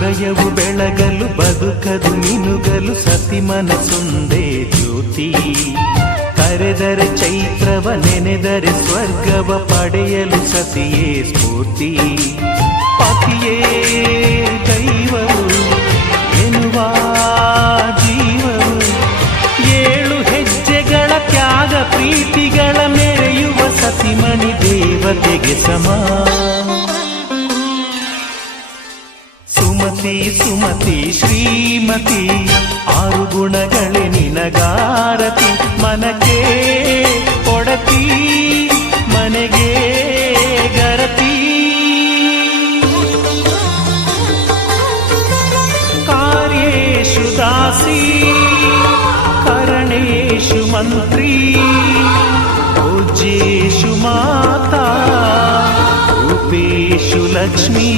ಹೃದಯವು ಬೆಳಗಲು ಬದುಕದು ನಿನುಗಲು ಸತಿ ಮನಸುಂದೇ ಜ್ಯೋತಿ ಕರೆದರೆ ಚೈತ್ರವ ನೆನೆದರೆ ಸ್ವರ್ಗವ ಪಡೆಯಲು ಸತಿಯೇ ಸ್ಫೂರ್ತಿ ಪತಿಯೇ ದೈವವು ಎನ್ನುವ ಜೀವವು ಏಳು ಹೆಜ್ಜೆಗಳ ತ್ಯಾಗ ಪ್ರೀತಿಗಳ ಮೆರೆಯುವ ಸತಿಮಣಿ ದೇವತೆಗೆ ಸಮ ಸುಮತಿ ಸುಮತಿ ಶ್ರೀಮತಿ ಆರು ಗುಣಗಳೇ ನಿನಗಾರತಿ ಮನಕ್ಕೆ ಕೊಡತಿ ಮನೆಗೆ ಗರತಿ ಕಾರ್ಯೇಶು ದಾಸಿ ಕರಣೇಶು ಮಂತ್ರಿ ಪೂಜ್ಯೇಶು ಮಾತಾ ರೂಪೇಶು ಲಕ್ಷ್ಮೀ